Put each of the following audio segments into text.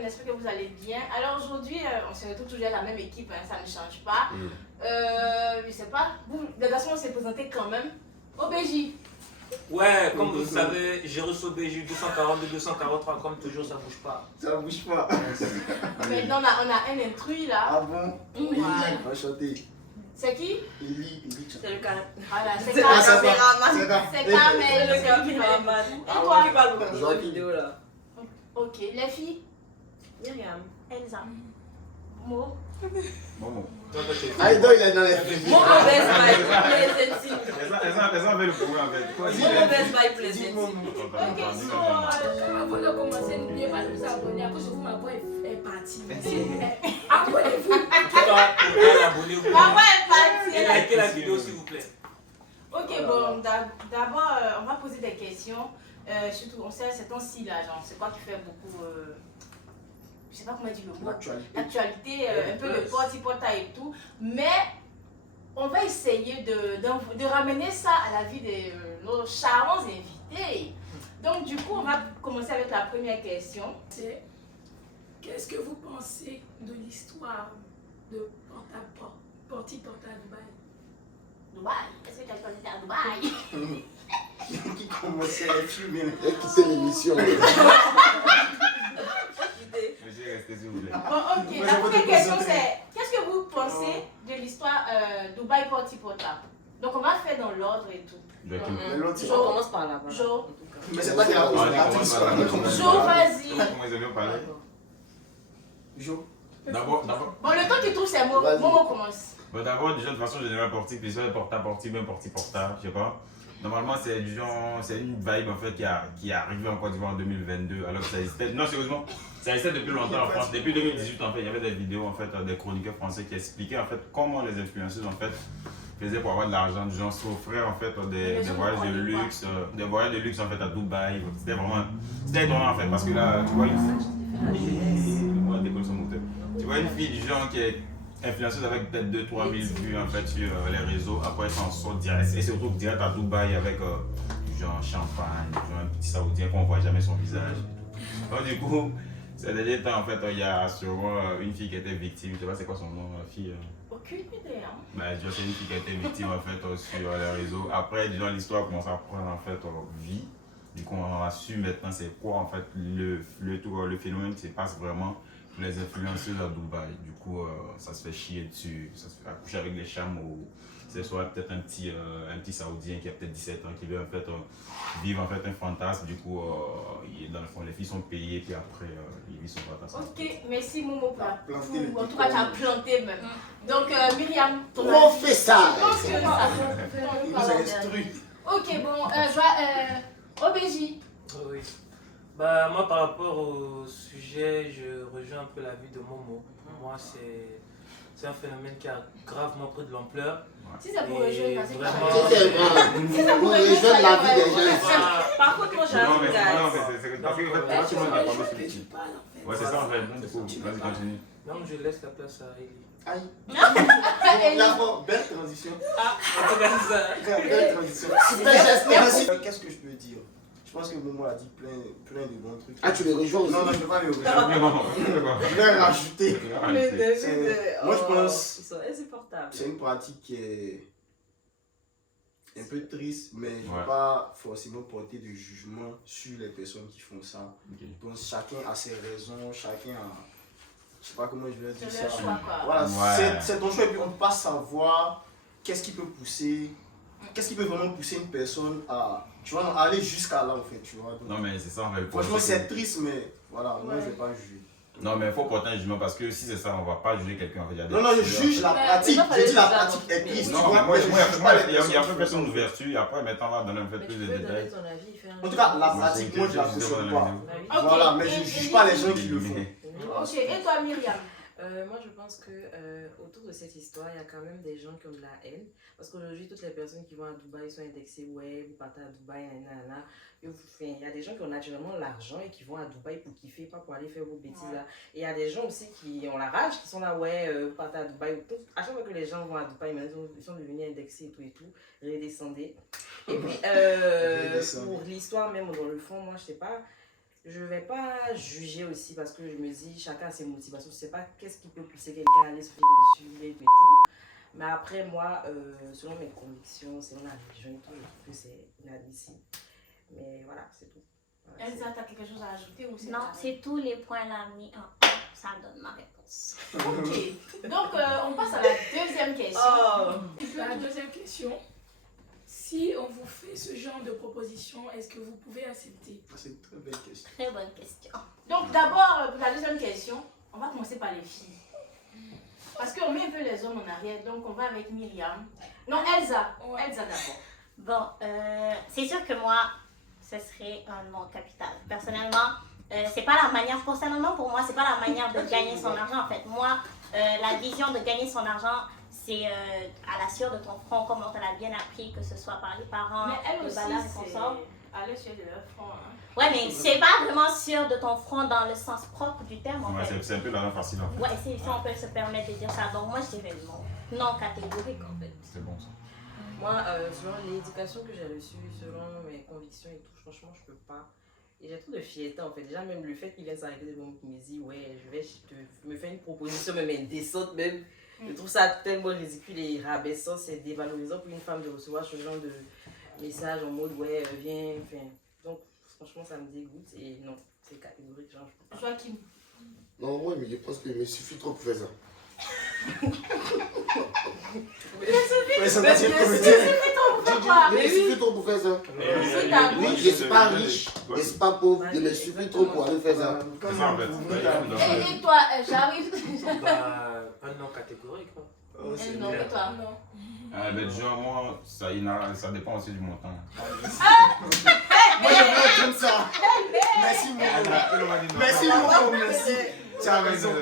on espère que vous allez bien. Alors aujourd'hui, on se retrouve toujours à la même équipe, hein, ça ne change pas. Je sais pas, vous, les garçons, on s'est présenté quand même. OBJ. Ouais, comme vous le savez, j'ai reçu OBJ 242, 243, comme toujours, ça bouge pas. Ça bouge pas. Maintenant, on a un intrus là. Ah bon? Ouais. Enchanté. C'est qui? Eli. C'est le cas. Voilà, c'est C'est Carmel. C'est C'est Carmel. le caméraman. Et toi? Qui parle beaucoup dans la vidéo là. Ok, les filles? Myriam. Elsa. Mo. Maman. Toi, toi, tu es- Ah, donc il est dans les films. Mon mauvaise vibe, pleasant. Elles ont le problème en fait. Mon mauvaise vibe, pleasant. Ok, so, Avant de commencer, n'oubliez pas de vous abonner à cause de vous, ma voix est partie. Abonnez-vous. Pourquoi l'abonner ma voix est partie. Et likez la vidéo, s'il vous plaît. Ok, bon, d'abord, on va poser des questions. Surtout, on sait, c'est temps-ci là, genre, c'est quoi qui fait beaucoup. Je sais pas comment dire le mot. L'actualité, un peu de porta et tout. Mais on va essayer de ramener ça à la vie de nos charmants invités. Donc, du coup, on va commencer avec la première question. C'est qu'est-ce que vous pensez de l'histoire de Porti Porta Dubaï? Dubaï, est-ce que quelqu'un était à Dubaï? Qui commençait à fumer et quitter l'émission. Monsieur, restez s'il vous plaît. Bon, ok, la première question c'est qu'est-ce que vous pensez de l'histoire Dubaï Porti Porta? Donc, on va faire dans l'ordre et tout. Mais l'autre, On commence par là. Jo. mais c'est pas qu'il y a On commence par là. Jo, vas-y. Comment ils ont bien parlé? Jo. D'abord, Bon, le temps tu trouves, c'est Momo. Vas-y. Momo commence. déjà de façon générale, porti, puis ça, porta, même porti, je sais pas. Normalement, c'est du genre, c'est une vibe en fait qui est arrivée en Côte d'Ivoire en 2022, alors que ça existait. Non, sérieusement, ça existait depuis longtemps en France. Depuis 2018, en fait, il y avait des vidéos en fait, des chroniqueurs français qui expliquaient en fait comment les influenceuses en fait faisaient pour avoir de l'argent, du genre s'offraient en fait des voyages de luxe, en fait à Dubaï. C'était vraiment en fait parce que là, tu vois tu vois une fille du genre qui est influenceuse avec peut-être 2-3 000 vues en fait sur les réseaux, après elle s'en sort direct, et surtout direct à Dubaï avec du genre champagne, genre un petit saoudien qu'on voit jamais son visage. Donc du coup, ces derniers temps en fait, il y a sûrement une fille qui était victime, je sais pas c'est quoi son nom, la fille. Aucune idée, hein. Bah, c'est une fille qui a été victime en fait sur les réseaux. Après, disons, l'histoire commence à prendre en fait vie. Du coup, on a su maintenant c'est quoi en fait le phénomène qui se passe vraiment pour les influenceuses à Dubaï. Du coup, ça se fait chier dessus, ça se fait accoucher avec les chams ou c'est soit peut-être un petit Saoudien qui a peut-être 17 ans qui veut en fait vivre en fait un fantasme. Du coup, dans le fond, les filles sont payées puis après, ils vivent son fantasme. Ok, merci Momo pour la Planté le en tout cas, tu as planté même. Donc, Myriam, ton Professeur. Je pense que ça Il nous a instruit. Ok, bon, OBJ. Oui. Bah, moi, par rapport au sujet, je rejoins un peu l'avis de Momo. Pour moi, c'est un phénomène qui a gravement pris de l'ampleur. Si ça pour rejoindre, c'est pas Vraiment- C'était grave. Si ça Pour pour rejoindre la vie des gens. Enfin, Par contre, moi j'ai Non, un mais truc, non, guys. mais c'est parce que en fait, Je tout le monde a parlé veux sur que le tu site. parles en fait. Ouais, c'est ça en fait. Donc, du coup, vas-y, continue. donc, je laisse la place à Ellie. Aïe. D'abord, belle transition. En tout cas, c'est ça. Belle transition. Super geste. Merci. Qu'est-ce que je peux dire? Je pense que Momo a dit plein de bons trucs. Ah, tu les rejoins aussi? Non, je ne peux pas les rejoindre. Je vais rajouter. Moi, je pense Ils sont insupportables. c'est une pratique qui est un peu triste, mais je ne Ouais. veux pas forcément porter de jugement sur les personnes qui font ça. Donc chacun a ses raisons, chacun a... Je sais pas comment je vais dire C'est ça. leur choix, quoi. Voilà, Ouais. c'est ton choix et puis on ne peut pas savoir qu'est-ce qui peut vraiment pousser une personne à, tu vois, à aller jusqu'à là en fait, tu vois. Donc, Non, mais c'est ça en fait. le franchement problème, c'est triste, mais voilà, moi je ne vais pas juger. Non, mais il faut porter un jugement parce que si c'est ça, on va pas juger quelqu'un. En fait, il y a des- Non, je juge la Mais pratique, non, je dis la fallait pratique est triste. Non, tu vois, mais moi, je juge pas les il y a personnes un qui peu font plus ça. d'ouverture et après, maintenant, on va donner un peu Mais plus tu de peux donner détails. ton avis, faire un En tout cas, la Moi, pratique, moi je la cautionne pas. Ok. Voilà, mais je ne Et- juge pas les gens qui le font. Ok, et toi, Myriam? Moi, je pense que autour de cette histoire, il y a quand même des gens qui ont de la haine. Parce qu'aujourd'hui, toutes les personnes qui vont à Dubaï sont indexées. Ouais, vous partez à Dubaï, nanana. Il y a des gens qui ont naturellement l'argent et qui vont à Dubaï pour kiffer, pas pour aller faire vos bêtises là. Et il y a des gens aussi qui ont la rage, qui sont là, ouais, vous partez à Dubaï. À chaque fois que les gens vont à Dubaï, maintenant, ils sont devenus indexés et tout, redescendez. Et puis, Redescendez. pour l'histoire même dans le fond, moi, je sais pas. je vais pas juger aussi parce que je me dis chacun a ses motivations. Je sais pas qu'est-ce qui peut pousser quelqu'un à aller se fier dessus et tout. Mais après moi, selon mes convictions, selon la religion et tout, je trouve que c'est inadmissible. Mais voilà, c'est tout. Voilà, Elsa, t'as quelque chose à ajouter ou c'est Non, pareil? c'est tous les points là mis en ça donne ma réponse. Ok, donc on passe à la deuxième question. La deuxième question. Si on vous fait ce genre de proposition, est-ce que vous pouvez accepter? C'est une très belle question. Très bonne question. Donc d'abord, pour la deuxième question, on va commencer par les filles. Parce qu'on met un peu les hommes en arrière, donc on va avec Myriam. Non, Elsa. Ouais. Elsa d'abord. Bon, c'est sûr que moi, ce serait un non capital. Personnellement, c'est pas la manière, personnellement pour moi, c'est pas la manière de gagner son argent en fait. Moi, la vision de gagner son argent, c'est à la sueur de ton front, comme on te l'a bien appris, que ce soit par les parents, Mais elle les aussi, valeurs et consorts. c'est à la sueur de leur front. Hein. Ouais, mais c'est pas vraiment sûr de ton front dans le sens propre du terme en Ouais, fait. c'est un peu l'argent facile en fait. Ouais, si on peut se permettre de dire ça. Donc moi, je dirais non. Non catégorique en fait. C'est bon ça. Moi, selon l'éducation que j'ai reçue, selon mes convictions et tout, franchement, je peux pas. Et j'ai trop de fierté en fait. Déjà, même le fait qu'il vienne s'arrêter devant moi et me dit, ouais, me faire une proposition, même indécente, même. Je trouve ça tellement ridicule et rabaissant, c'est dévalorisant pour une femme de recevoir ce genre de message en mode, ouais, viens, enfin. Donc, franchement, ça me dégoûte et non, c'est catégorique, genre, je peux pas. Joachim. Non, moi, mais je pense qu'il me suffit trop pour faire ça. Ouais, ça doit être comédien. Il me suffit trop pour faire ça. Oui, je ne suis pas riche, je ne suis pas pauvre, il me suffit trop pour aller faire ça. C'est ça en fait. Et toi, j'arrive. Un non catégorique. Quoi. Oh, c'est Non, bien. et toi? Ben, genre, moi, ça dépend aussi du montant. Moi, je veux entendre ça. Merci, beaucoup. Merci, beaucoup. Merci. Tu as raison.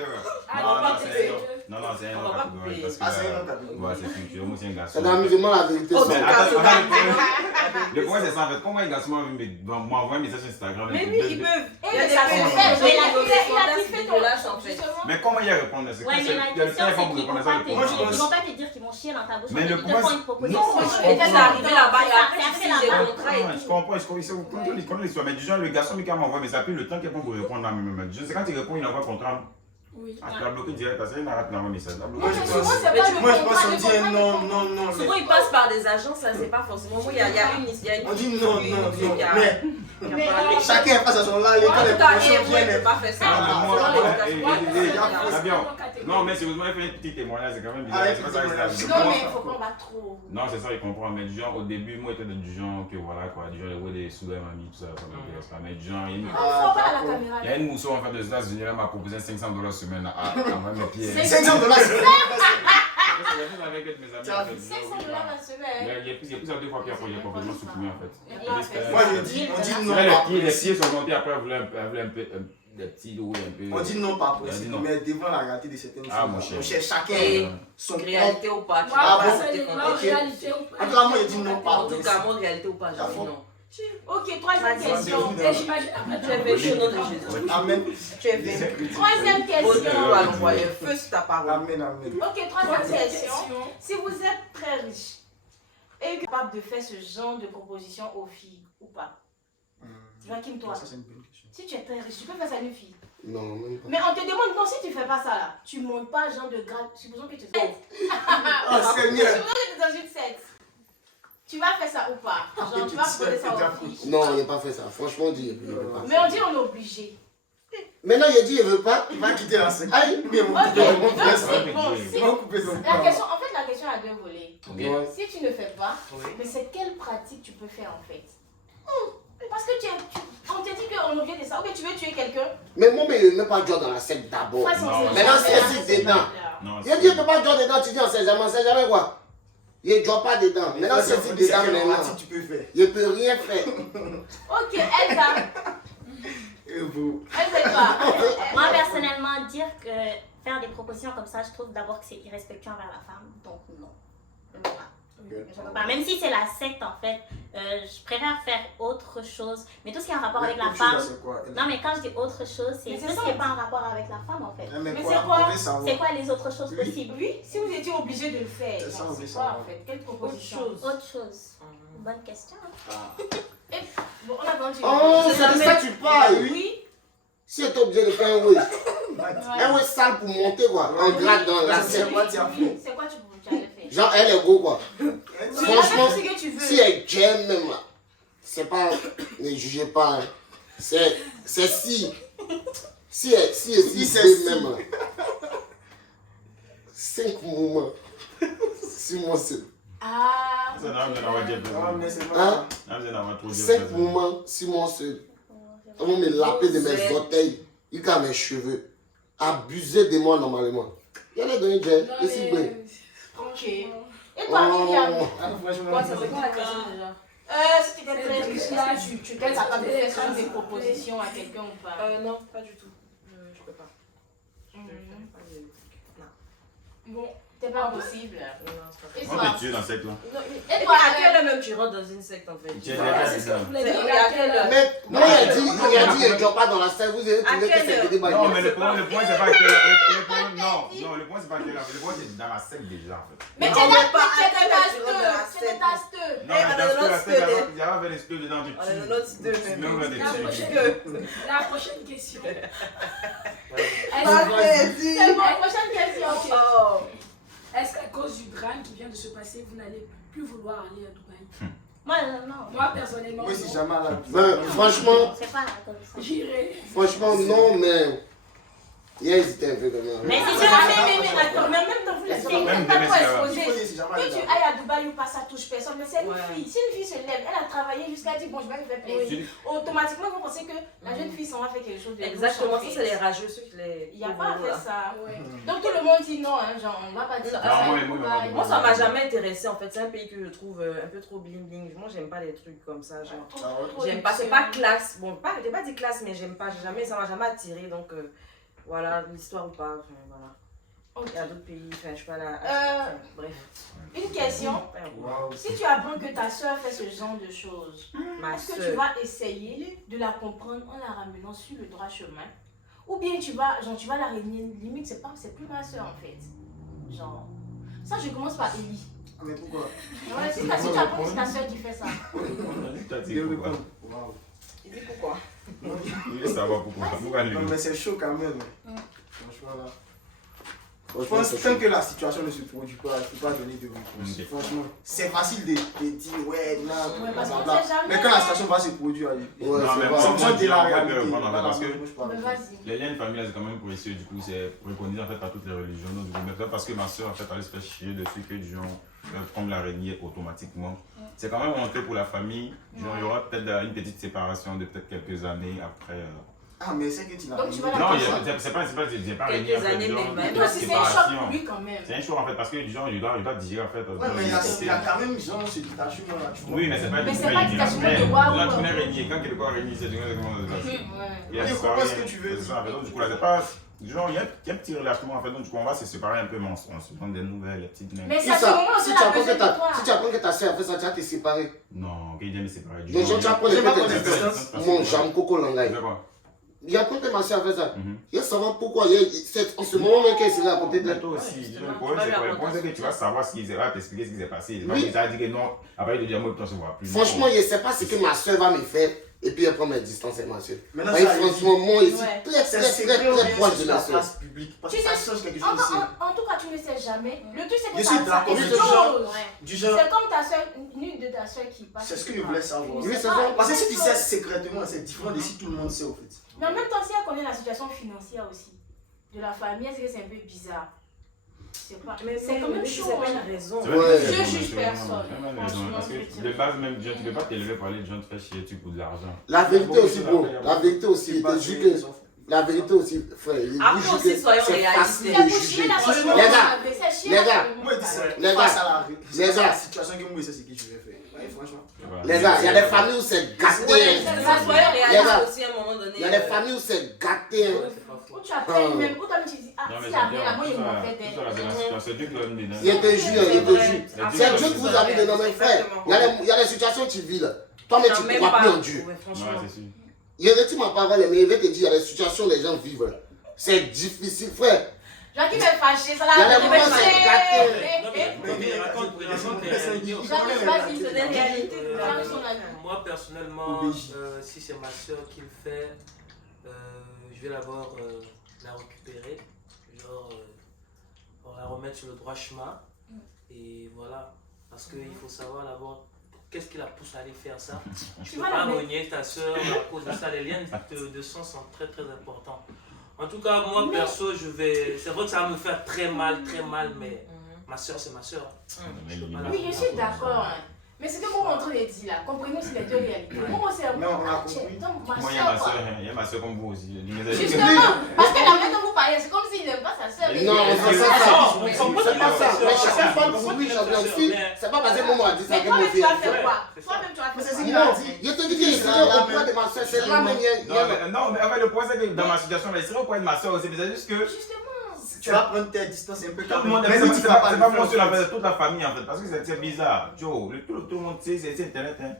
Non, c'est un On non va pas catégorique payer. parce que. Ah, c'est un non catégorique. Ouais, c'est futur. Moi, c'est un garçon. C'est l'amusement, la vérité. Oh, ça. Mais tout attends, cas, le point c'est ça en fait. Comment un garçon m'envoie un message sur Instagram? Mais oui, ils peuvent. Eh, Il y a mais des ça se pays fait. où Il a fantasmes kiffé dégueulasses, ton en fait. justement. Mais comment il y a répondre? C'est Ouais, mais la il y a le question téléphone c'est pour qu'ils vont répondre à ça. pas te Moi, je dire, pense- ils vont pas te dire qu'ils vont chier dans ta bouche. Mais Ils le te problème, font c'est- une proposition. Non, je Et quand c'est arrivé là-bas, il y a C'est après arrivé des là-bas. contrats et Je tout. comprends, il connaît l'histoire, mais du genre, le garçon qui m'envoie mes appels, le temps qu'il prend pour répondre à mes je sais quand il répond, il envoie contrat. Oui. Ah, tu l'as bloqué direct, parce qu'il n'arrête d'envoyer un message. Moi, je Souvent, pense. c'est pas le Moi, je pense contrat, qu'on le dit contrat, non, le non, non. Souvent, ils passent par des agences, ça c'est pas forcément. Moi, il y a une On dit non, non, non. Mais Mais chacun passe à son là. en Quand les tout cas, promotions moi, je viennent. ne pas faire ça. Ah, mais moi, Selon l'éducation. Fabien, non, mais sérieusement, il fait un petit témoignage, c'est quand même bizarre. Ah, C'est pas ça, c'est Non, mais il faut qu'on va trop. Non, c'est ça, il comprend. Mais du genre, au début, moi, j'étais du genre que voilà, quoi. Du genre, les des sous de mamie, tout ça, ça m'intéresse pas. Mais du genre, il y a une. Il faut pas à la caméra. Il y a une mousseau en fait aux États-Unis, elle m'a proposé $500 semaine à envoyer mes pieds. C'est- $500, c'est Avec mes amis. Tiens, en fait. 500 $ la semaine. Il y a plusieurs fois qu'il a complètement supprimé en fait. Moi, je dis, on dit non Là, par les pieds principe. sont montés après, elle voulait un peu des petits loups un peu. On dit non par On dit principe, non. mais devant la réalité de certaines Ah, mon choses, cher. on cherche chacun Et son propre. réalité ou pas. tu Moi, Ah vas bon? pas te personnellement, contenter. réalité ou pas. En tout cas, moi, je dis non par En tout cas, moi, réalité ou pas, je dis non. Ok, troisième Vas-y. question. Et j'imagine après, Tu es péché au nom de Jésus. Amen. Tu es vaincu. Troisième Pose-toi question. à l'envoyeur. Feu sur ta parole. Amen, amen. Ok, troisième troisième question. question. Si vous êtes très riche et capable de faire ce genre de proposition aux filles ou pas? Joachim, toi, Ça, c'est une bonne question. si tu es très riche, tu peux faire ça à une fille. Non, même pas. Mais on te demande, non, si tu fais pas ça là, tu montes pas genre de grade. Supposons que tu es Ah, Seigneur. dans une secte. Tu vas faire ça ou pas? Genre, tu vas proposer ça aux filles. Non, il n'a pas fait ça. Franchement, dit, il ne veut pas. Mais on dit on est obligé. Maintenant, il a dit, il ne veut pas. Il va quitter la secte. Aïe. Mais mon Ok, frère, mon donc frère, c'est bon. il va couper son La plan. question, en fait, la question a deux volets. Ouais. Si tu ne fais pas, Oui. mais c'est quelle pratique tu peux faire en fait? Parce que on te dit qu'on est obligé de ça. Ok, tu veux tuer quelqu'un? Mais moi, mais il ne veut pas jouer dans la secte d'abord. Toi, Non. Maintenant, si elle est dedans. Non, Il a dit, il ne peut pas jouer dedans. Tu dis, on ne sait jamais quoi. Il ne joue pas dedans. Maintenant, si elle est dedans, maintenant, pratique tu peux faire. il ne peut rien faire. Ok, Elsa. Et vous? Elsa, et toi? Moi, personnellement, dire que faire des propositions comme ça, je trouve d'abord que c'est irrespectueux envers la femme. Donc, non. Je ne peux pas. Je peux pas. Même si c'est la secte, en fait, je préfère faire autre chose. Mais tout ce qui est en rapport avec la Autre chose, femme. c'est quoi? Non, mais quand je dis autre chose, c'est Mais tout c'est ce ça. qui n'est pas en rapport avec la femme, en fait. Mais Mais quoi, c'est quoi? on veut savoir. C'est quoi les autres choses Oui. possibles? Oui, si vous étiez obligé de le faire, C'est ça, on veut c'est quoi savoir. en fait? Quelle proposition? Autre chose. Autre chose. Bonne question. Hein. Bon, on a vendu. Oh, c'est de ça que tu parles. Oui. Si elle est obligée de faire un way sale pour monter, quoi, en grade dans l'assiette. C'est quoi tu allais faire? Genre, elle est gros, quoi. Franchement, ce que tu veux. si elle gêne même, là, c'est pas. Ne jugez pas. Hein. C'est si. Si c'est même, là. 5 moments. 6 mois, c'est. Ah. C'est normal de l'avoir dit. Hein? 5 moments, 6 mois, c'est. On va me laper de mes orteils, il a mes cheveux. Abuser de moi normalement. Il y a les données de ici, Ok. Et toi, Kylian? Quoi, ça c'est quoi la question déjà? Si tu étais très tu es capable de faire des propositions à quelqu'un ou pas? Non, pas du tout. Je peux pas. Je fais pas de trucs. Non. Bon, c'est pas possible. Non, c'est pas Et Comment toi? t'es tué dans cette là? Et Et toi, à quelle heure même tu rentres dans une secte en fait? C'est ce que vous voulez dire. À quelle heure? Mais moi, il a dit, il ne joue pas dans la salle, vous avez trouvé que c'était des Non, baguettes. mais le point c'est pas que. Non, le point c'est pas que le point c'est dans la secte déjà en fait. Mais Non, tu es mais pas à des quelle heure tu rentres dans la tasteux. secte? Non, mais dans ce que la secte, il y avait des speux dedans On est dans notre deux même. Non, mais des La prochaine question. C'est bon, prochaine question. Oh. Est-ce qu'à cause du drame qui vient de se passer, vous n'allez plus vouloir aller à Dubaï? Moi, non. Moi, personnellement, Moi, si non. jamais là. Ben, franchement, C'est pas la commission. J'irai. franchement, non, mais. Il a hésité un peu quand même. Mais c'est Mais sûr, attends, mais même dans vous les filles, Même pas des trop messieurs. exposer. Que tu ailles à Dubaï ou pas, ça touche personne. Mais c'est une fille. Si une fille se lève, elle a travaillé jusqu'à dire bon, je vais me faire plaisir. Automatiquement, vous pensez que la jeune fille s'en va faire quelque chose de Exactement, louche, en ça fait. c'est les rageux, ceux qui les. Il n'y a pas à faire ça. Ouais. Donc tout le monde dit non, hein, genre on va pas dire ça. Moi ça m'a jamais intéressé en fait, c'est un pays que je trouve un peu trop bling bling. Moi j'aime pas les trucs comme ça, genre. J'aime pas, c'est pas classe. Bon, j'ai pas dit classe, mais j'aime pas, ça m'a jamais attiré donc voilà, l'histoire ou pas, enfin voilà. Il y a d'autres pays, enfin je sais pas là. Bref. Une question. Si tu apprends que ta soeur fait ce genre de choses, est-ce que tu vas essayer de la comprendre en la ramenant sur le droit chemin? Ou bien tu vas la régner, limite c'est plus ma soeur en fait. Genre, ça je commence par Ellie. Ah, mais pourquoi? Ouais, si tu apprends que c'est ta soeur qui fait ça. Il dit pourquoi? Il veut savoir pourquoi. Non, mais c'est chaud quand même. Franchement là. Je pense que tant que la situation ne se produit pas, il ne faut pas donner de réponse. Franchement, c'est facile de dire ouais, non, blablabla. Mais quand la situation va se produire, c'est de la réalité. Parce que les liens de famille c'est quand même précieux, du coup c'est reconnu en fait par toutes les religions. Donc, parce que ma soeur en fait allait se faire chier dessus que du genre comme l'araignée automatiquement. C'est quand même honteux pour la famille. Genre, il y aura peut-être une petite séparation de peut-être quelques années après. Ah, mais c'est que tu l'as. Donc tu vas la Non, comprendre. c'est pas régné. Quelques années, Mais toi aussi c'est un choc pour lui quand même. C'est un choc en fait parce que du genre il doit digérer en fait. Ouais, mais il y a quand même genre ce détachement là, tu vois. Oui, mais c'est pas détachement de waouh. Là, tu n'es régné. Quand quelque part régné, c'est du Je comprends ce que tu veux dire. Du coup, là, c'est pas. Genre, il y a un petit relâchement en fait, donc du coup, on va se séparer un peu, mais on se donne des nouvelles, les petites Mais Si ça, c'est le moment où si tu tu as apprends besoin de toi. si tu apprends que ta soeur a fait ça, tu vas te séparer. Non, ok, il vient me séparer. Donc, tu apprends les distance. Mon Jean Coco Langay. Il apprend que ma soeur a fait ça. Il va savoir pourquoi. En ce moment même qu'elle s'est à côté de toi aussi. Le problème, c'est que tu vas savoir ce qui va t'expliquer ce qui s'est passé. Il va dire que non, après il te dit moi, on se voit plus. Franchement, je ne sais pas ce que ma soeur va me faire. Et puis elle prend mes distances avec ma soeur. Franchement, moi, je suis très proche de ma soeur. Tu sais, en tout cas, tu ne sais jamais. Le truc, c'est que Je suis d'accord, c'est du genre. C'est comme ta soeur, une de ta soeur qui passe. C'est ce que je voulais savoir. Oui, c'est ça. Parce que si tu sais secrètement, c'est différent de si tout le monde sait au fait. Mais en même temps, si elle connaît la situation financière aussi de la famille, est-ce que c'est un peu bizarre? C'est quand même chaud. C'est pas une raison. Je juge personne. Parce que de base, même, tu ne peux pas t'élever par les gens te faire chier dessus pour de l'argent. La vérité aussi, bro. La vérité aussi, la vérité aussi, frère. Après aussi, soyons réalistes. Les gars, la situation que moi, c'est ce que je vais faire. Franchement. Les gars, il y a des familles où c'est gâté. Soyons réalistes aussi à un moment donné. Il y a des familles où c'est gâté. Où tu appelles même, où toi tu dis, ah, si la mère, moi, ils m'ont fait des. C'est Dieu qui l'a mis dedans. Il te jure. C'est Dieu qui vous a mis dedans, mes frères. Il y a des situations que tu vis là. Toi, mais tu ne crois plus en Dieu. Il retire ma parole, mais il va te dire, il y a des situations où les gens vivent. C'est difficile, frère. Jacques est fâché, ça l'a Il y a des moments où c'est gâté. c'est des réalités. Moi, personnellement, si c'est ma soeur qui le fait, je vais d'abord la récupérer, genre pour la remettre sur le droit chemin. Et voilà, parce qu'il faut savoir d'abord qu'est-ce qui la pousse à aller faire ça. Tu ne peux pas renier ta soeur à cause de ça. Les liens de sang sont très très importants. En tout cas, moi perso, c'est vrai que ça va me faire très mal, mais ma soeur c'est ma soeur. Oui, je suis d'accord. Mais c'est que moi, on les dit là, comprenez aussi les deux réalités. Moi, c'est un Non, on a compris. Moi, il y a ma soeur comme vous aussi. Justement, parce que la manière dont vous parlez, c'est comme s'il n'aime pas sa soeur. Non, c'est pas ça. Mais chaque fois que oui, c'est pas parce que moi, on dit ça que moi, tu vas faire quoi? Toi-même, tu vas faire quoi? Non, je te dis que c'est au point de ma soeur, c'est là même. Non, mais en fait, le point, c'est que dans ma situation, il serait au point de ma soeur aussi. Mais c'est juste que. Justement. Tu vas prendre tes distances un peu Tout le monde, c'est pas moi sur toute la famille en fait, parce que c'est bizarre. Joe, tout le monde sait, c'est internet. Hein.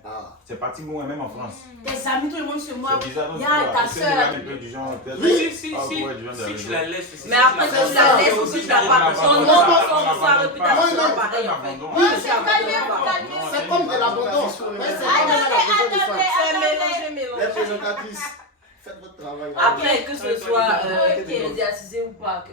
C'est parti moi même en France. Tes amis, tout le monde se moque. C'est bizarre, il y a ta soeur. Si tu la laisses. Mais après, si tu la laisses aussi, tu la pas. Son nom, sa réputation, c'est pareil en fait. Oui, c'est comme de l'abondance. C'est mélangé. Les présentatrices, faites votre travail. Après, que ce soit médiatisé ou pas,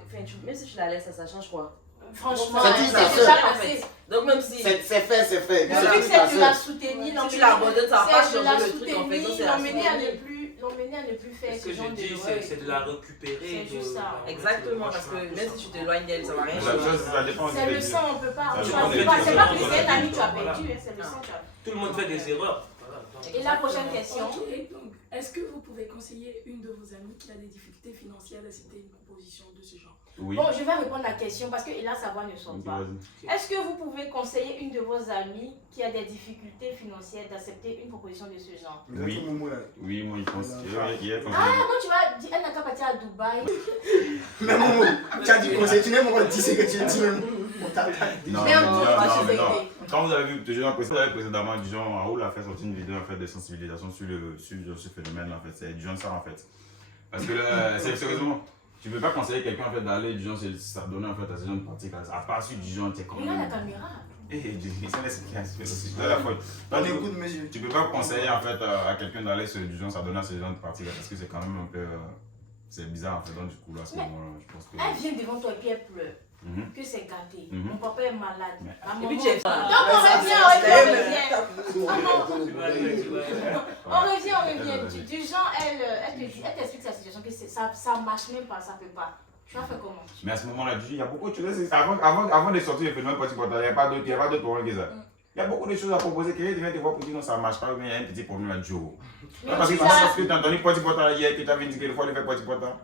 même si tu la laisses, ça change quoi? Franchement, c'est déjà passé. Donc même si... C'est fait. Celui que tu l'as soutenu, tu l'abandonnes, ça va pas changer le truc en fait. L'emmener à ne plus faire ce que je dis, c'est de la récupérer. C'est juste ça. Exactement, parce que même si tu t'éloignes d'elle, ça va rien changer. C'est le sang, on peut pas. C'est pas que c'est un ami que tu as perdu, c'est le sang. Tout le monde fait des erreurs. Et la prochaine question. Donc, est-ce que vous pouvez conseiller une de vos amies qui a des difficultés financières d'accepter une proposition de ce genre? Oui. Bon, je vais répondre à la question parce que là, sa voix ne sort pas. Est-ce que vous pouvez conseiller une de vos amies qui a des difficultés financières d'accepter une proposition de ce genre? Oui, moi je pense que moi tu vas dire, elle n'a qu'à partir à Dubaï. Mais Momo, tu as dit conseil, tu n'es pas dit ce que tu as dit même. Non. Quand vous avez vu, précédemment, disons, Raoul a fait sortir une vidéo en fait, de sensibilisation sur ce phénomène en fait. C'est du genre ça en fait. Parce que là, sérieusement, tu ne peux pas conseiller quelqu'un en fait d'aller du genre s'adonner en fait à ces gens de pratiques. À part si du genre, tu es comme. Il y a la caméra. Ça l'explication aussi. Tu ne peux pas conseiller en fait à quelqu'un d'aller du genre s'adonner à ces gens de pratiques parce que c'est quand même un peu. C'est bizarre en fait. Donc du coup là, à ce moment-là, je pense que. Elle vient devant toi et puis elle pleure. Que c'est gâté. Mon papa est malade. Et puis tu es donc on revient. Du genre, elle t'explique sa situation, que ça marche même pas, ça peut pas. Tu vas faire comment? Mais à ce moment-là, il y a beaucoup de choses. Avant de sortir le phénomène petit portal, il n'y a pas d'autre problème que ça. Il y a beaucoup de choses à proposer. Quelqu'un vient te voir pour dire non, ça ne marche pas, mais il y a un petit problème là-dessus. Parce que tu as entendu petit portal hier, que tu avais dit que le fois de faire petit portal.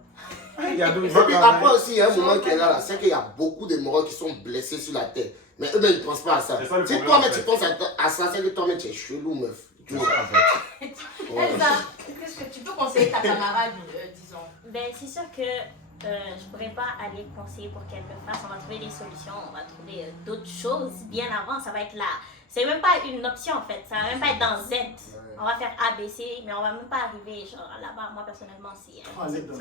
Après aussi, il y a un moment qui est là, c'est qu'il y a beaucoup de morts qui sont blessés sur la tête. Mais eux-mêmes, ils ne pensent pas à ça. Si toi-même tu penses à ça, c'est que toi-même tu es chelou, meuf. Elsa, qu'est-ce que tu peux conseiller ta camarade, disons? Ben, c'est sûr que je ne pourrais pas aller conseiller pour qu'elle me fasse. On va trouver des solutions, on va trouver d'autres choses bien avant. Ça va être là. C'est même pas une option en fait. Ça va même pas être dans Z. On va faire A, B, C, mais on va même pas arriver genre là-bas. Moi personnellement, c'est impossible.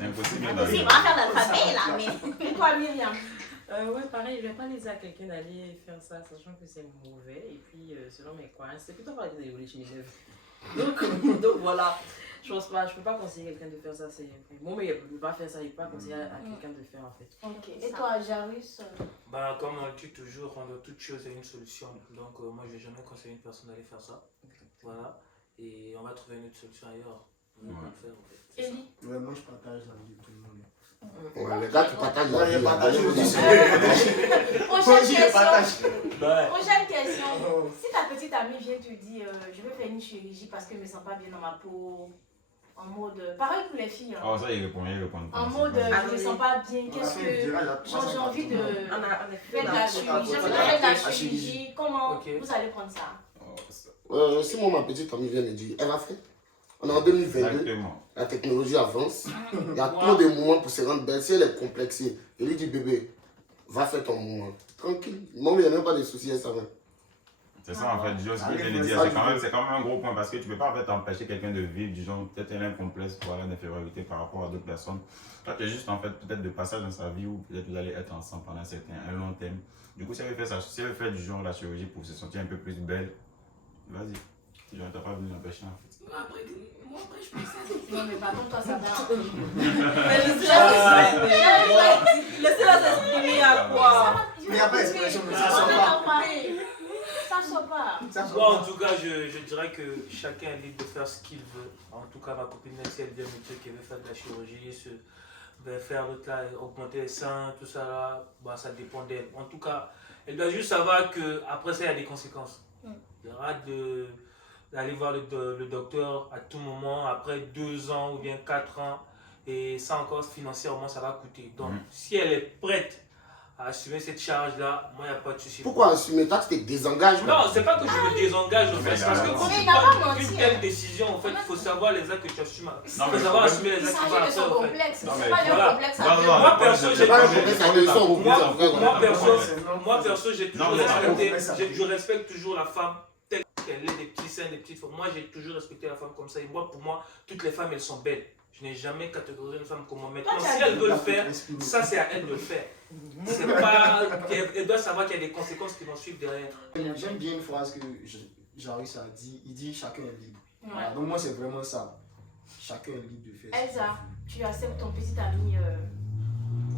On va faire l'alphabet là, mais. Et toi, Myriam? Ouais, pareil, je vais pas laisser à quelqu'un d'aller faire ça, sachant que c'est mauvais. Et puis, selon mes croyances, c'est plutôt pas la tête de Chiminev. Donc voilà. Je peux pas conseiller quelqu'un de faire ça. Bon, mais il ne peut pas faire ça, il ne peut pas conseiller à quelqu'un de faire en fait. Ok. Et toi, Jarus? Comme on le dit toujours, toute chose a une solution. Donc, moi, je ne vais jamais conseiller une personne d'aller faire ça. Voilà. Et on va trouver une autre solution ailleurs. On va le faire en fait. Eli? Ouais, moi, je partage la vie de tout le monde. Ouais, les gars qui partagent la vie. Prochaine question. Si ta petite amie vient te dire je veux faire une chirurgie parce que je ne me sens pas bien dans ma peau, en mode. Pareil pour les filles. Oh, ça, il répond. En mode je ne me sens pas bien, qu'est-ce que. J'ai envie de faire de la chirurgie. Comment vous allez prendre ça? Si moi, ma petite amie vient me dire, elle va faire. On est en 2022, exactement. La technologie avance, il y a trop de moments pour se rendre belle. Si elle est complexée, elle lui dit bébé, va faire ton moment. Tranquille, moi il n'y a même pas de soucis, elle savait. C'est ça en fait, du genre, ce que je veux dire, c'est quand même un gros point parce que tu ne peux pas en fait empêcher quelqu'un de vivre, du genre, peut-être elle a un complexe pour avoir une infériorité par rapport à d'autres personnes. Toi, tu es juste en fait peut-être de passage dans sa vie où peut-être vous allez être ensemble pendant un long terme. Du coup, si elle veut faire ça, si elle veut faire du genre la chirurgie pour se sentir un peu plus belle, vas-y. Tu n'as pas voulu l'empêcher en fait. Après, moi, après, je pense à ça. Non, mais par contre, toi, ça va. Laissez-la s'exprimer à quoi? Mais il n'y a pas d'expression, mais ça sort pas. Ça sort pas. Moi, en tout cas, je dirais que chacun est libre de faire ce qu'il veut. En tout cas, ma copine, même si elle dit un métier qu'elle veut faire de la chirurgie, faire l'autre là, augmenter les seins, tout ça là, bah, ça dépend d'elle. En tout cas, elle doit juste savoir qu'après ça, il y a des conséquences. Il y aura d'aller voir le docteur à tout moment, après 2 ans ou bien 4 ans, et ça encore financièrement, ça va coûter. Donc, si elle est prête à assumer cette charge-là, moi, il n'y a pas de souci. Pourquoi assumer? Toi, tu te désengages. Non, c'est pas que je me désengage, en fait. Parce que quand tu prends une telle décision, en fait, il faut savoir les actes que tu assumes. Il faut savoir assumer les actes que tu vas faire, en fait. C'est pas leur complexe. Moi, perso, j'ai toujours je respecte toujours la femme telle qu'elle est, des petits seins, des petites formes. Moi, j'ai toujours respecté la femme comme ça. Et moi, pour moi, toutes les femmes, elles sont belles. Je n'ai jamais catégorisé une femme comme moi. Maintenant, si elle veut le faire, ça, c'est à elle de le faire. C'est pas... Elle doit savoir qu'il y a des conséquences qui vont suivre derrière. J'aime bien une phrase que Jarus a dit. Il dit chacun est libre. Ouais. Voilà, donc moi, c'est vraiment ça. Chacun est libre de faire ça. Elsa, tu acceptes ton petit ami.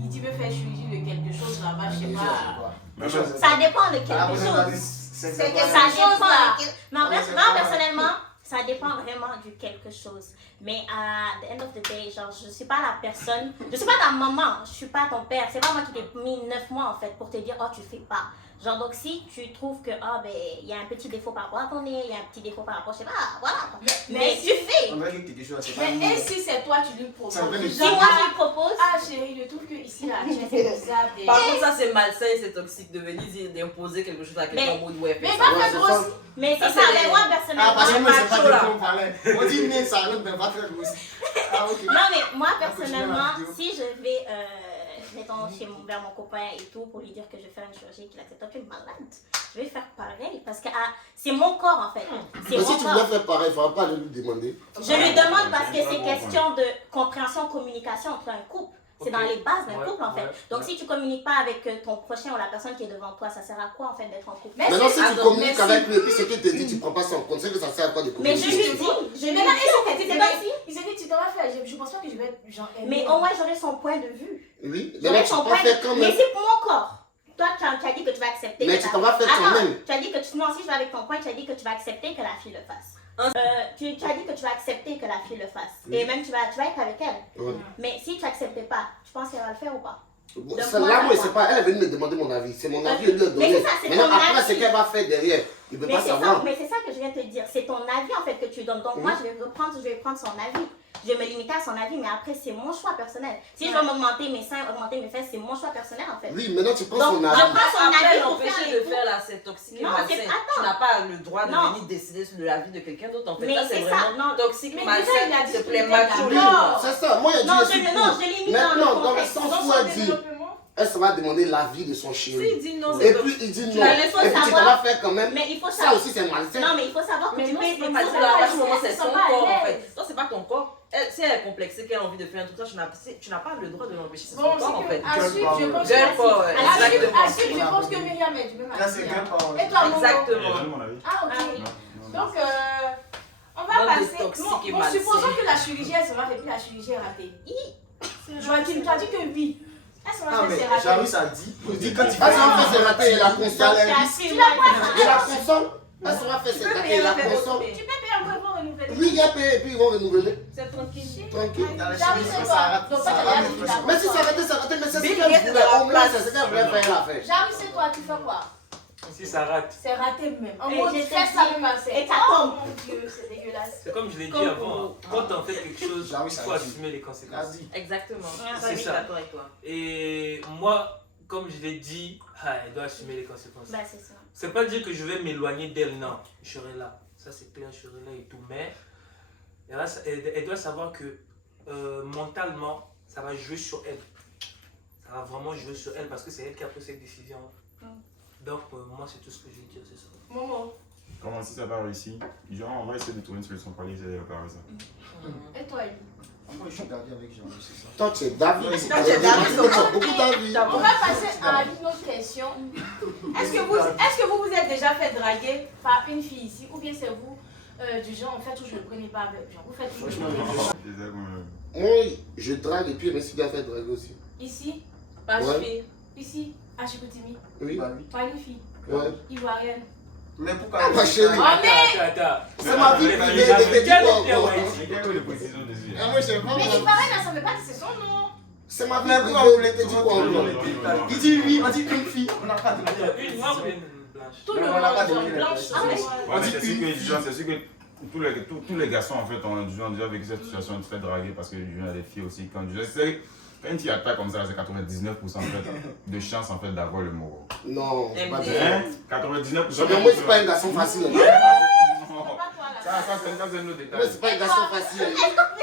Il dit veut faire chirurgie de quelque chose là-bas, je sais pas. Ça dépend de quelque chose. C'est quelque chose là. Non, moi personnellement, ça dépend vraiment du quelque chose. Mais à the end of the day, genre, je suis pas la personne, je suis pas ta maman, je suis pas ton père. C'est pas moi qui t'ai mis 9 mois en fait pour te dire, oh, tu fais pas. Genre, donc si tu trouves que, oh, ben, il y a un petit défaut par rapport à ton nez, il y a un petit défaut par rapport, je sais pas, voilà. Mais tu fais. Mais et si c'est toi, tu lui proposes. Si moi je lui propose. Ah, chérie, je trouve que ici, là, tu fais bizarre. Par contre, ça c'est malsain et c'est toxique de venir d'imposer quelque chose à quelqu'un en mode ouais. Mais pas faire grossi. Mais c'est ça, mais moi personnellement. Ah, parce que moi, c'est pas de quoi on parlait. On dit né, ça, l'autre, mais pas faire grossi. Ah, ok. Non, mais moi personnellement, si je vais. Mettons vers mon copain et tout pour lui dire que je vais faire une chirurgie qu'il accepte, tu es malade. Je vais faire pareil parce que c'est mon corps en fait. Mais si tu voulais faire pareil, il ne faudra pas lui demander. Je lui demande parce que c'est question de compréhension, communication entre un couple. C'est dans les bases d'un couple en fait. Donc si tu communiques pas avec ton prochain ou la personne qui est devant toi, ça sert à quoi en fait d'être en couple? Maintenant si tu communiques avec lui et puis ce qu'il te dit, tu ne prends pas ça en compte, c'est que ça sert à quoi de communiquer? Mais je lui dis, il s'est dit tu t'en vas faire, je pense pas que je vais être genre aimé. Mais au moins j'aurai son point de vue. Oui, mais là tu t'en vas faire quand même. Mais c'est pour mon corps. Toi, tu as dit que tu vas accepter. Mais tu t'en vas faire quand même. Tu as dit que non, si je vais avec ton point, tu as dit que tu vas accepter que la fille le fasse. Tu as dit que tu vas accepter que la fille le fasse. Oui. Et même tu vas être avec elle. Oui. Mais si tu n'acceptes pas, tu penses qu'elle va le faire ou pas? Celle-là, moi, c'est pas. Elle est venue me demander mon avis. C'est mon avis, elle lui a donné. Mais c'est ça, c'est ton après, avis. ce qu'elle va faire derrière, il ne peut pas savoir. Mais c'est ça que je viens de te dire. C'est ton avis en fait que tu donnes. Donc moi, je vais prendre son avis. Je vais me limiter à son avis, mais après, c'est mon choix personnel. Si je veux m'augmenter mes seins, augmenter mes fesses, c'est mon choix personnel en fait. Oui, maintenant tu prends son avis. Je prends son avis pour l'empêcher de faire là, c'est toxique et malsain. Tu n'as pas le droit de venir décider de la vie de quelqu'un d'autre en fait. Mais ça, c'est vraiment toxique, malsain, c'est plein macho. C'est ça, moi, il a dit. Non, je limite maintenant, dans le sens où elle dit. Elle se va demander l'avis de son chéri. Si, il dit non, et puis il dit non. Et puis tu vas faire quand même. Mais il faut ça aussi, c'est malsain. Non, mais il faut savoir que tu peux. C'est son corps en fait. Non, c'est pas ton corps. Si elle est complexée, qu'elle a envie de faire un truc, tu n'as pas le droit de l'empêcher. C'est son corps en fait. Ensuite, je pense que Myriam est du même avis. Là, c'est girl power. Et toi, exactement. Ah, ok. Donc, on va passer. Bon, supposons que la chirurgie, elle sera faite, puis la chirurgie est ratée. Joachim, tu as dit que oui. Elle sera faite, c'est raté. Jarus a dit. Quand tu vas faire, c'est raté et la console. Tu l'as pas et la console. Elle sera faite, c'est raté et la console. Tu peux payer encore pour renouveler. Oui, il y a payé et puis ils vont renouveler. C'est tranquille. Tranquille. Jarus, c'est toi. Mais si ça raté, ça raté. Mais c'est ce qu'elle voulait. Au moins, c'est ce qu'elle voulait faire l'affaire. Jarus, c'est toi, tu fais quoi? Si ça rate. C'est raté même. En mode, fais ça même assez. Et ça tombe. Oh mon Dieu, c'est dégueulasse. C'est comme je l'ai dit avant, quand on fait quelque chose, il faut assumer les conséquences. Exactement. C'est ça. Et moi, comme je l'ai dit, elle doit assumer les conséquences. Bah, c'est ça. C'est pas dire que je vais m'éloigner d'elle, non. Je serai là. Ça, c'est clair, je serai là et tout. Mais elle doit savoir que mentalement, ça va jouer sur elle. Ça va vraiment jouer sur elle parce que c'est elle qui a pris cette décision. Donc, moi, c'est tout ce que je veux dire, c'est ça. Momo. Comment si ça va réussir? Genre, on va essayer de trouver une solution pour les aider à réparer ça. Et toi, moi, je suis d'avis avec Jean, c'est ça. Toi, tu es d'avis. On va passer à une autre question. Est-ce que vous vous êtes déjà fait draguer par une fille ici ou bien c'est vous du genre, en fait, où je ne prenais pas avec. Genre, vous faites tout. Oui, je drague et puis merci de faire draguer aussi. Ici, Pas de Ouais. fille. ici, à Chicoutimi. Oui. Pas une fille. Ouais. Ivoirienne. Mais pourquoi Ah, ma chérie. Oh, mais. Attends. C'est ma vie privée, de Il y a quoi. eu des précisions dessus. Ah, moi, je sais pas. Mais Ivoirienne, ça ne veut pas que c'est son nom. C'est ma vie Mais privée, pourquoi vous vous voulez te dit quoi encore? Il dit oui, on dit une fille. On n'a pas de Une noire ou une blanche? Tout Mais le on n'a pas monde, genre de blanche. mille. Ah ouais. Ouais, mais c'est sûr que tous les garçons en fait ont déjà vécu cette situation de se faire draguer parce que il y a des filles aussi. Quand une fille attaque comme ça, c'est 99% en fait de chance en fait d'avoir le mot. Non, c'est pas MD. vrai. 99%. Mais moi, c'est pas un garçon facile. Moi, Ça, c'est un autre détail. c'est pas un garçon facile.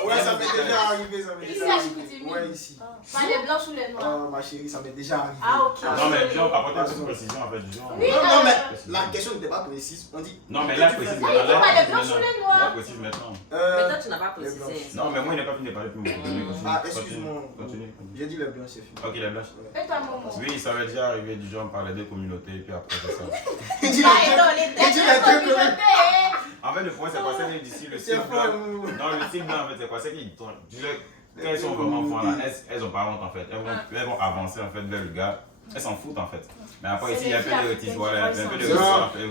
Ouais, ça m'est déjà arrivé, ça m'est Ici, déjà à arrivé. Chicoutimi. Ouais, ici. Pas les blanches ou les noirs. Ma chérie, ça m'est déjà arrivé. Ah, ok. Non, mais genre, apporter une précision en fait du genre. Oui. Non, mais la question n'était pas précise. On dit. Non, mais là, je précise Ah, il dit pas les blanches ou les noirs. Là, je précise maintenant. Mais toi, tu n'as pas les précisé. blanches. Non, mais moi, il n'est pas fini de parler plus. Ah, excuse-moi. Continue. J'ai dit les blanches, c'est fini. Ok, la blanche. Et toi, maman. Oui, ça va déjà arriver du genre par les deux communautés, et puis après, c'est ça. Il dit Bah, les et deux. dans les Il dit deux les deux communautés. En fait, le point, c'est quoi? C'est d'ici le C'est style faux. blanc. Non, le style blanc, en fait, c'est quoi? C'est qu'ils quand elles sont vraiment enfants là, elles ont pas honte en fait. Elles vont avancer en fait vers le gars. Elles s'en foutent en fait. Mais après, ici, il y a un peu de réticence. Voilà, un peu de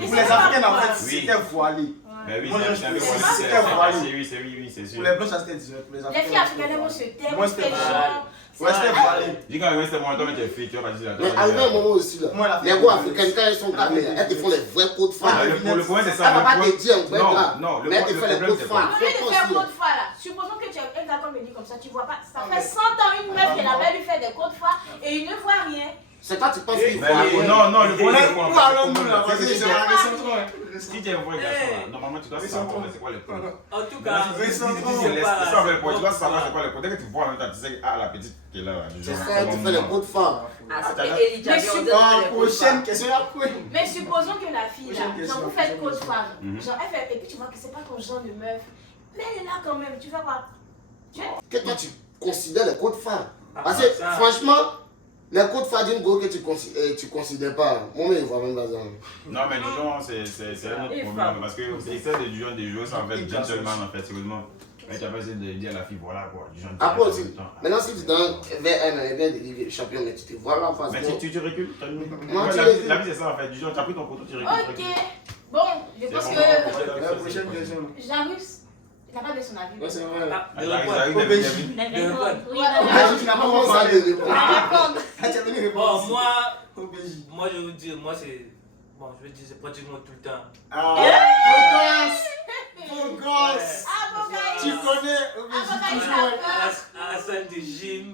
Pour les Africains, en fait, c'était voilé. Mais oui, Moi, c'est je un peu trouve voilà, c'était voilé. oui, c'est sûr. Pour les blanches, ça c'était 19. Pour Les Africains, filles africaines, elles vont se taire. Moi, Ils c'était font voilé. genre. Ouais, c'était voilé. Dis quand même, c'était moi, toi, mais tu es fille, tu vas pas dire Mais arrivé un moment aussi là. Moi, la Les gars africains, quand elles sont gamées, elles te font les vrais coups de femmes. Le point, c'est Elle ça. va pas te dire un vrai gars. Non, Mais elle te fait les coups de femmes. Au lieu de faire côte fois là, supposons que tu as un gars comme il dit comme ça, tu vois pas, ça fait 100 ans une meuf qui est là-bas lui fait des côtes fois et il ne voit rien. C'est toi, tu penses qu'il faut. Non, le point, c'est Où quoi? allons-nous là? Vas-y, c'est un récentron. Si tu es un vrai garçon, là, normalement, tu dois savoir c'est quoi les points. En tout cas, C'est ça, le point. Tu dois savoir c'est quoi les points. Dès que tu vois en même temps, tu sais, ah, la petite qui est là. C'est ça, tu fais les coups de femmes. Ah, c'était Eli Jabi, on dirait Prochaine question, après. Mais supposons que la fille là, Prochaine genre vous question. faites côte fois, Mhm. genre elle fait, et puis tu vois que c'est pas ton genre de meuf, mais elle est là quand même, tu fais quoi? Que toi, tu considères les coups de femmes. Ah, Parce que ça. franchement, les coups de femmes d'une go que tu considères pas. Moi, il voit même pas ça. Non, mais disons, c'est un autre problème. Parce que c'est essaie de jouer ça en fait, gentleman en fait, sérieusement. Mais tu as pas essayé de dire à la fille, voilà quoi. Après aussi, maintenant si tu donnes vers elle vient de dire champion, mais tu te vois là en face. Mais tu recules. Moi, tu La recules. vie c'est ça en fait, du genre, tu as pris ton poteau, tu recules. Ok, bon, je pense C'est que La prochaine question. Jarus, il n'a pas donné son avis. Ouais, c'est vrai. David. Oui, Ah, tu n'as pas Comment ça pensé. de répondre? Ah, tu as venu Bon, répondre. moi je veux dire, moi c'est. Bon, je veux dire, c'est pratiquement tout le temps. Ah, beau gosse. Ah, bon, guys. Tu connais Ah, bon, guys, Obégi. À la salle de gym.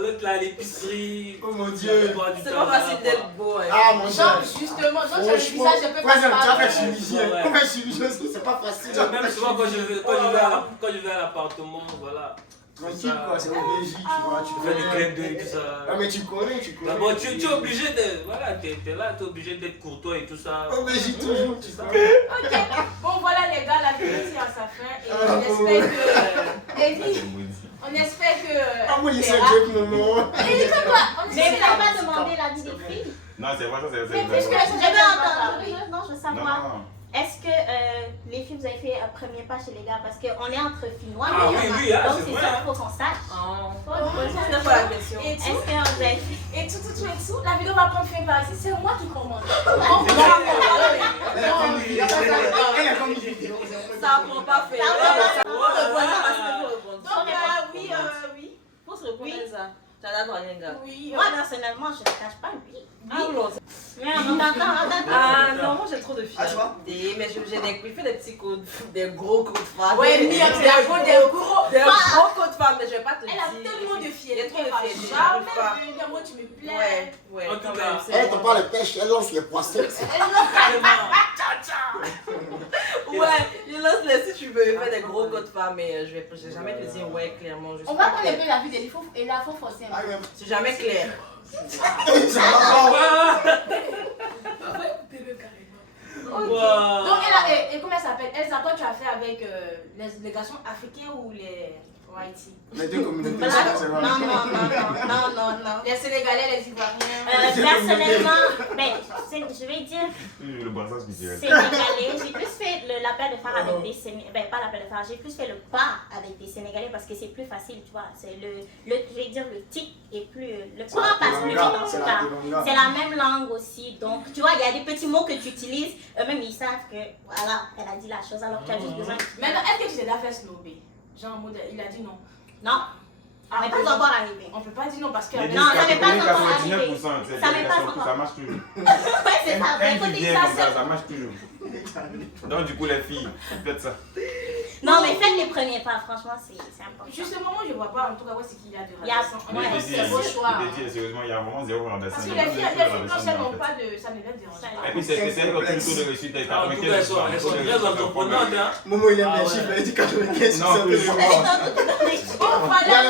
L'autre là, à l'épicerie. Oh mon Dieu. C'est pas facile d'être beau. hein. Ah, mon Genre, cher. justement, genre, tu as le visage un peu Ouais, tu as fait comme ça. chirurgien. Ouais. On fait chirurgien aussi, c'est pas facile. Même souvent quand je vais à l'appartement, voilà. Tranquille quoi, c'est Obégi, tu vois. Tu Tu fais du connais. crème de tout ça. Ah, mais tu connais. D'abord, tu es obligé de. Voilà, t'es là, t'es obligé d'être courtois et tout ça. Obégi toujours, tu sais. Ok, bon voilà les gars, la vidéo tire à sa fin et on espère que. Eddie, on espère que. Ah, moi, il s'est Terra- dit mon nom. Eddie, comme toi, on Mais vous espère n'avez pas demandé l'avis des filles. Non, c'est vrai, ça c'est Mais vrai. puisque Je veux entendre. Non, je veux Non, savoir. non. Est-ce que les filles, vous avez fait un premier pas chez les gars? Parce qu'on est entre filles noires. Ah oui, ah, donc c'est c'est vrai, ça hein. qu'il faut qu'on sache. C'est pas la question. Et Est-ce tout, que vous avez fait. et tout, la vidéo va prendre fin par ici, c'est moi qui commande. Elle a comme une vidéo. Ça prend pas fait. Donc, oui, oui. Faut se répondre à ça. Tu as droit, gars. Oui, Moi, personnellement, je ne cache pas, oui. Ah, non. Mais on t'entend. Ah non, moi j'ai trop de filles. Ah, tu vois? Mais j'ai fait des petits codes, des gros codes femmes. Ouais, Mia, tu as beau des gros. Des gros codes femmes, mais je vais pas te Elle dire. a tellement de filles. Il y a trop de filles. Jamais vu, moi tu me plais. Ouais, ouais. En tout quand cas, même, c'est Elle te bon. parle de pêche, elle lance les poissons. Ouais, je lance les si tu veux faire des gros codes femmes, mais je vais jamais te dire ouais clairement. Je On suis va pas prendre un claire. peu la vie d'Elie et là, faut forcer un Ah, peu. mais C'est jamais clair. ça va pas. Bébé carrément. Donc, et comment elle s'appelle Elsa, toi tu as fait avec les garçons africains ou les. Haïti. Les deux communautés, c'est vrai. Non. Les Sénégalais, les Ivoiriens. Personnellement, je vais dire. Le brassage culturel. Sénégalais, j'ai plus fait l'appel de phare avec des Sénégalais. Pas l'appel de phare, j'ai plus fait le pas avec des Sénégalais parce que c'est plus facile, tu vois. C'est je vais dire, le tic est plus. Le pas passe plus vite en tout cas. C'est la même langue aussi. Donc, tu vois, il y a des petits mots que tu utilises. Eux-mêmes, ils savent que, voilà, elle a dit la chose alors que tu as juste besoin. Maintenant, est-ce que tu t'es déjà fait snobber? Genre, il a dit non. Non. Ça n'est pas encore arrivé. On peut pas dire non parce que. Non, ça n'est pas encore arrivé. Ça marche toujours. Ouais, c'est ça. Ça marche toujours. Donc, du coup, les filles, faites ça. Non, mais faites les premiers pas, franchement, c'est important. Juste le moment, je vois pas en tout cas où c'est qu'il y a de racisme. C'est vos choix. Sérieusement, il y a vraiment zéro racisme. Parce que les filles, quand elles n'ont pas de. Ça ne les dérange pas. Et puis, c'est comme tout le tour de réussite. En tout cas, elles sont très entreprenantes. Momo, il aime les chiffres, il dit 95. Non, plus. Bon, voilà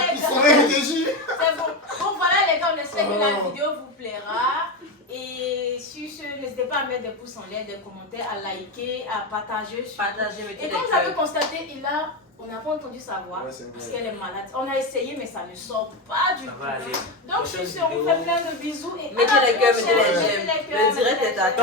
les gars, on espère que la vidéo vous plaira. Et sur ce, n'hésitez pas à mettre des pouces en l'air, des commentaires, à liker, à partager. Et comme vous avez constaté, on n'a pas entendu sa voix parce qu'elle est malade. On a essayé, mais ça ne sort pas du tout. Donc sur ce, on vous fait plein de bisous. Et mettez les cœurs, mettez les cœurs. Le direct est à 5.